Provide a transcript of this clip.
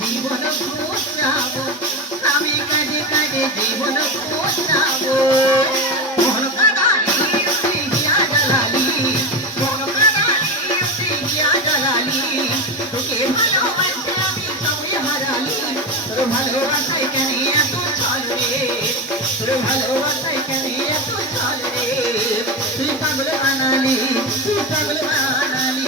জীবন খোঁজাবো আমি কাজে কাজে জীবন খোঁজাবো মন কাদালি পিয়া জ্বালালি মন কাদালি পিয়া জ্বালালি তোকে ভালোবাসে আমি সবে হারালি তোর ভালোবাসায় কেন এত ছল রে তোর ভালোবাসায় কেন এত ছল রে তুই পাগল বানালি তুই পাগল বানালি